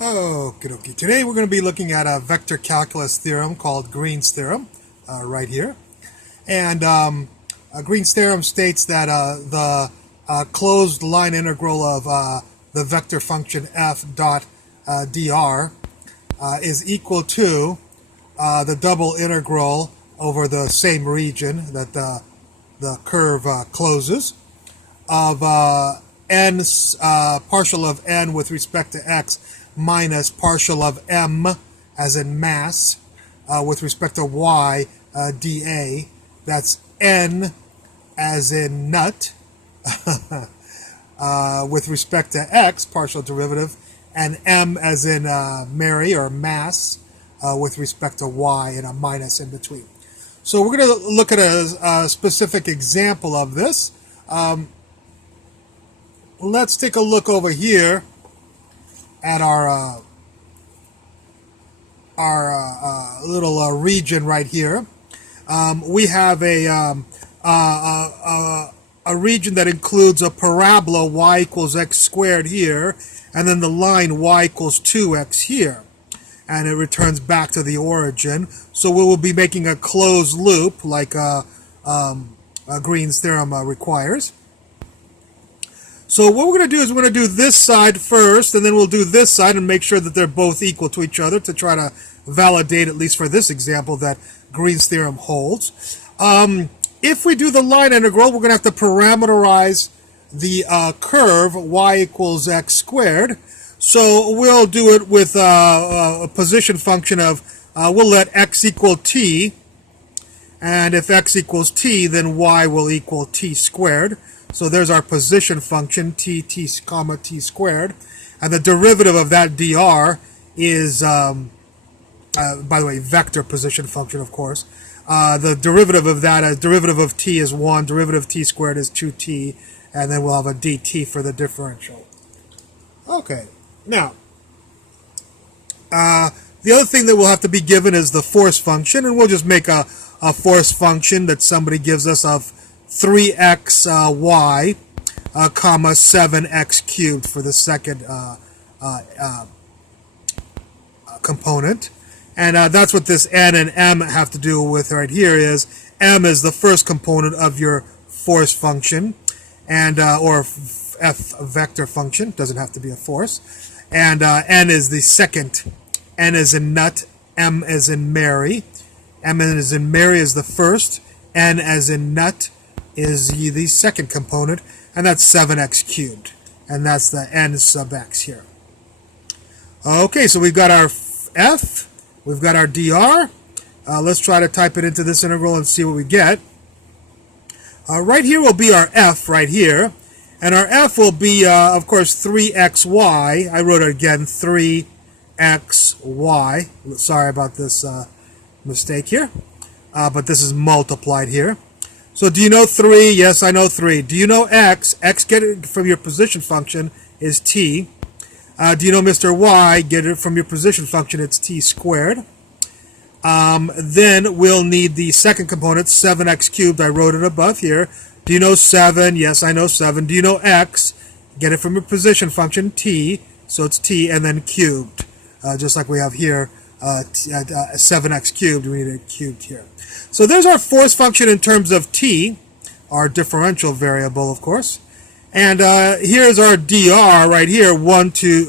Okie dokie. Today we're going to be looking at a vector calculus theorem called Green's theorem, right here. And Green's theorem states that the closed line integral of the vector function f dot dr is equal to the double integral over the same region that the curve closes of n partial of n with respect to x minus partial of m as in mass with respect to y dA. That's n as in nut with respect to x partial derivative, and m as in Mary or mass with respect to y, and a minus in between. So we're going to look at a specific example of this. Let's take a look over here at our little region right here. We have a region that includes a parabola y equals x squared here, and then the line y equals 2x here, and it returns back to the origin. So we will be making a closed loop like Green's theorem requires. So what we're going to do is we're going to do this side first, and then we'll do this side and make sure that they're both equal to each other to try to validate, at least for this example, that Green's theorem holds. If we do the line integral, we're going to have to parameterize the curve y equals x squared. So we'll do it with a position function of, we'll let x equal t, and if x equals t, then y will equal t squared. So there's our position function, t comma t squared, and the derivative of that dr is, by the way, vector position function, of course. The derivative of that, derivative of t is 1, derivative of t squared is 2t, and then we'll have a dt for the differential. Okay, now, the other thing that will have to be given is the force function, and we'll just make a force function that somebody gives us of 3xy, comma 7x cubed for the second component. And that's what this n and m have to do with right here. Is m is the first component of your force function, and or f vector function, doesn't have to be a force, and n is the second. N is in nut, m is in Mary. M is in Mary is the first, n as in nut is the second component, and that's 7x cubed, and that's the n sub x here. Okay, so we've got our f, we've got our dr. Let's try to type it into this integral and see what we get. Right here will be our f right here, and our f will be, of course, 3xy. I wrote it again, 3xy. Sorry about this mistake here, but this is multiplied here. So do you know 3? Yes, I know 3. Do you know x? X, get it from your position function, is t. Do you know Mr. y? Get it from your position function, it's t squared. Then we'll need the second component, 7x cubed. I wrote it above here. Do you know 7? Yes, I know 7. Do you know x? Get it from your position function, t. So it's t and then cubed. Just like we have here, 7x cubed, we need it cubed here. So there's our force function in terms of t, our differential variable, of course. And here's our dr right here, 1, 2,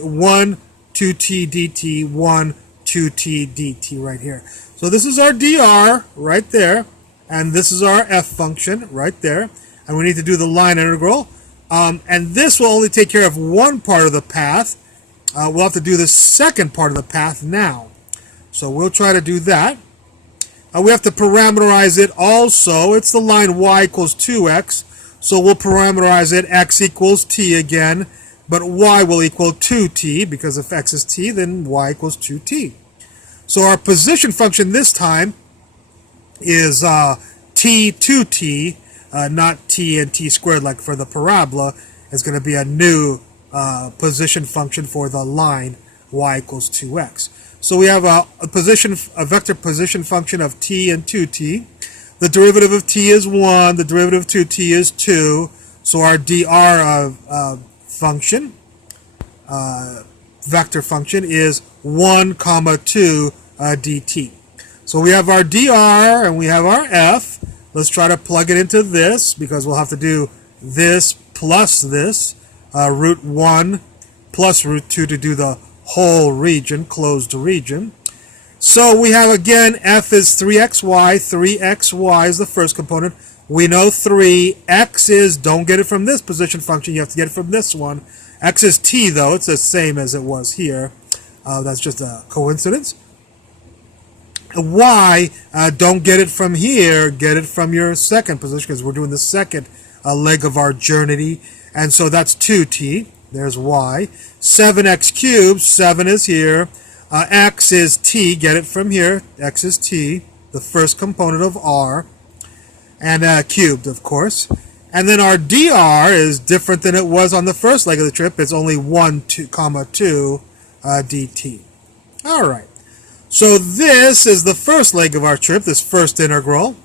2t dt, 1, 2t dt right here. So this is our dr right there, and this is our f function right there. And we need to do the line integral. And this will only take care of one part of the path. We'll have to do the second part of the path now. So we'll try to do that. We have to parameterize it also. It's the line y equals 2x. So we'll parameterize it, x equals t again, but y will equal 2t, because if x is t, then y equals 2t. So our position function this time is t 2t, not t and t squared like for the parabola. It's going to be a new position function for the line y equals 2x. So we have a vector position function of t and 2t. The derivative of t is 1. The derivative of 2t is 2. So our dr function vector function is 1 comma 2 dt. So we have our dr and we have our f. Let's try to plug it into this because we'll have to do this plus this, root 1 plus root 2 to do the whole region, closed region. So we have, again, f is 3xy. 3xy is the first component. We know 3. X is, don't get it from this position function. You have to get it from this one. X is t, though. It's the same as it was here. That's just a coincidence. Y, don't get it from here. Get it from your second position because we're doing the second leg of our journey. And so that's 2t. There's y. 7x cubed. 7 is here. X is t, get it from here. X is t, the first component of r, and cubed, of course. And then our dr is different than it was on the first leg of the trip. It's only 1, 2, comma 2 dt. All right. So this is the first leg of our trip, this first integral.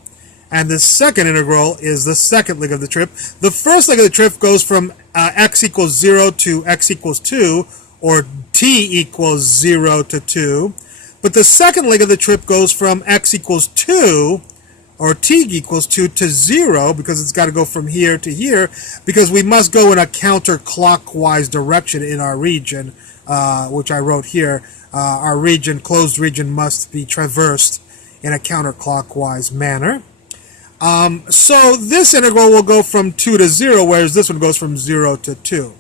And the second integral is the second leg of the trip. The first leg of the trip goes from x equals 0 to x equals 2, or t equals 0 to 2. But the second leg of the trip goes from x equals 2, or t equals 2, to 0, because it's got to go from here to here, because we must go in a counterclockwise direction in our region, which I wrote here. Our region, closed region, must be traversed in a counterclockwise manner. So this integral will go from 2 to 0, whereas this one goes from 0 to 2.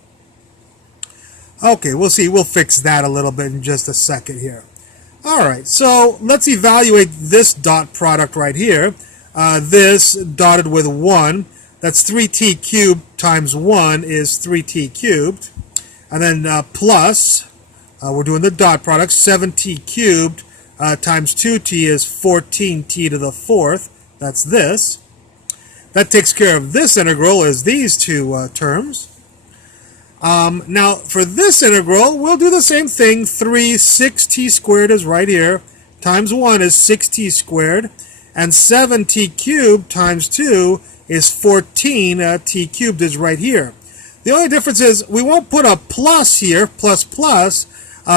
Okay, we'll see. We'll fix that a little bit in just a second here. All right, so let's evaluate this dot product right here. This dotted with 1, that's 3t cubed times 1 is 3t cubed. And then plus, we're doing the dot product, 7t cubed times 2t is 14t to the fourth. That's this. That takes care of this integral as these two terms. Now, for this integral, we'll do the same thing. 6t squared is right here, times 1 is 6t squared, and 7t cubed times 2 is 14t cubed is right here. The only difference is we won't put a plus here, plus plus,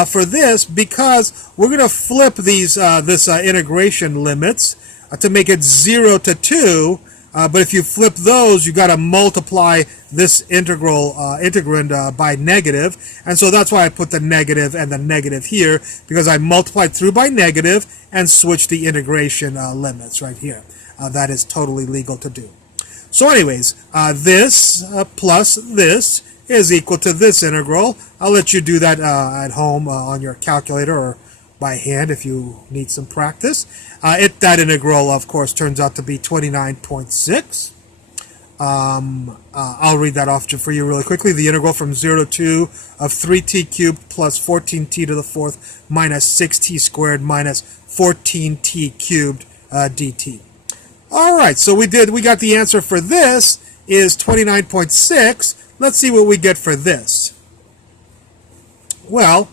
for this, because we're going to flip these this integration limits to make it 0 to 2. But if you flip those, you got to multiply this integrand by negative, and so that's why I put the negative and the negative here, because I multiplied through by negative and switched the integration limits right here. That is totally legal to do. So anyways, this plus this is equal to this integral. I'll let you do that at home on your calculator or by hand if you need some practice. That integral, of course, turns out to be 29.6. I'll read that off for you really quickly. The integral from 0 to 2 of 3t cubed plus 14t to the fourth minus 6t squared minus 14t cubed dt. All right, so we got the answer for this is 29.6. Let's see what we get for this. Well,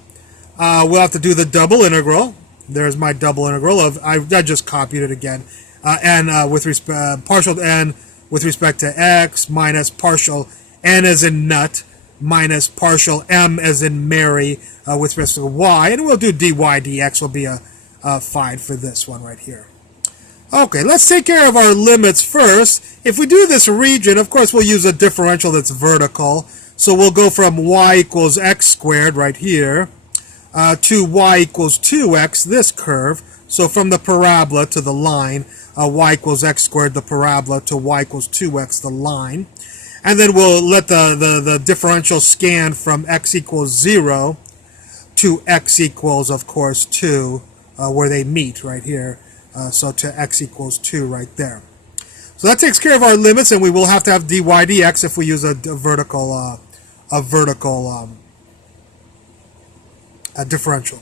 we'll have to do the double integral. There's my double integral of I just copied it again, and with partial n with respect to x minus partial n as in nut minus partial m as in Mary with respect to y, and we'll do dy dx will be fine for this one right here. Okay, let's take care of our limits first. If we do this region, of course, we'll use a differential that's vertical. So we'll go from y equals x squared right here to y equals 2x, this curve. So from the parabola to the line, y equals x squared, the parabola, to y equals 2x, the line. And then we'll let the differential scan from x equals 0 to x equals, of course, 2, where they meet right here. So to x equals 2 right there. So that takes care of our limits, and we will have to have dy dx if we use a vertical differential.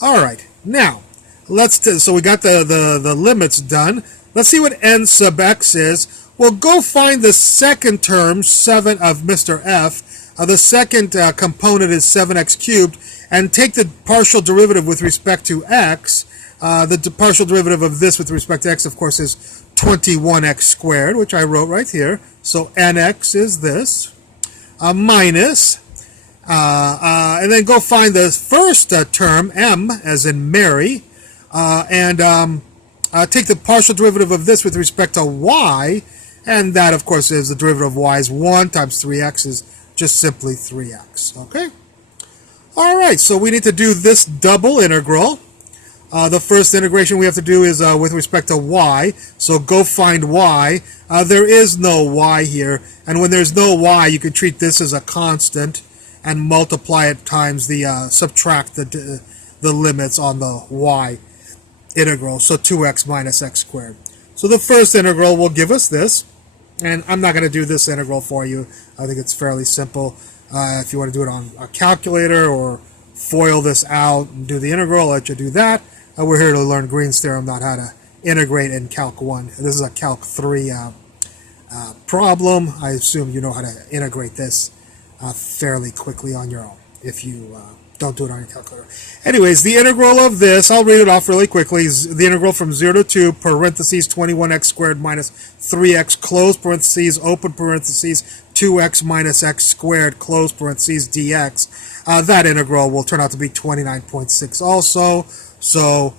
All right, now so we got the limits done. Let's see what n sub x is. We'll go find the second term, 7 of Mr. F. The second component is 7x cubed, and take the partial derivative with respect to x. The partial derivative of this with respect to x, of course, is 21x squared, which I wrote right here. So nx is this, minus, And then go find the first term, m, as in Mary, and take the partial derivative of this with respect to y, and that, of course, is the derivative of y is 1 times 3x is just simply 3x, okay? All right, so we need to do this double integral. The first integration we have to do is with respect to y, so go find y. There is no y here, and when there's no y, you can treat this as a constant and multiply it times the, subtract the limits on the y integral, so 2x minus x squared. So the first integral will give us this, and I'm not going to do this integral for you. I think it's fairly simple. If you want to do it on a calculator or FOIL this out and do the integral, I'll let you do that. We're here to learn Green's theorem, not how to integrate in Calc 1. This is a Calc 3 problem. I assume you know how to integrate this fairly quickly on your own if you don't do it on your calculator. Anyways, the integral of this, I'll read it off really quickly, is the integral from 0 to 2, parentheses 21x squared minus 3x, close parentheses, open parentheses, 2x minus x squared, close parentheses, dx. That integral will turn out to be 29.6 also. So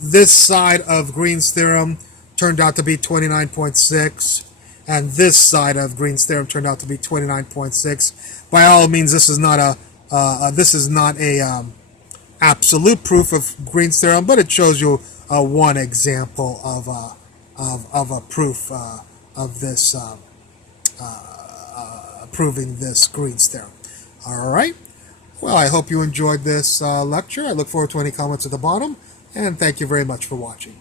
this side of Green's theorem turned out to be 29.6, and this side of Green's theorem turned out to be 29.6. By all means, this is not a absolute proof of Green's theorem, but it shows you one example of a proof of this proving this Green's theorem. All right. Well, I hope you enjoyed this lecture. I look forward to any comments at the bottom, and thank you very much for watching.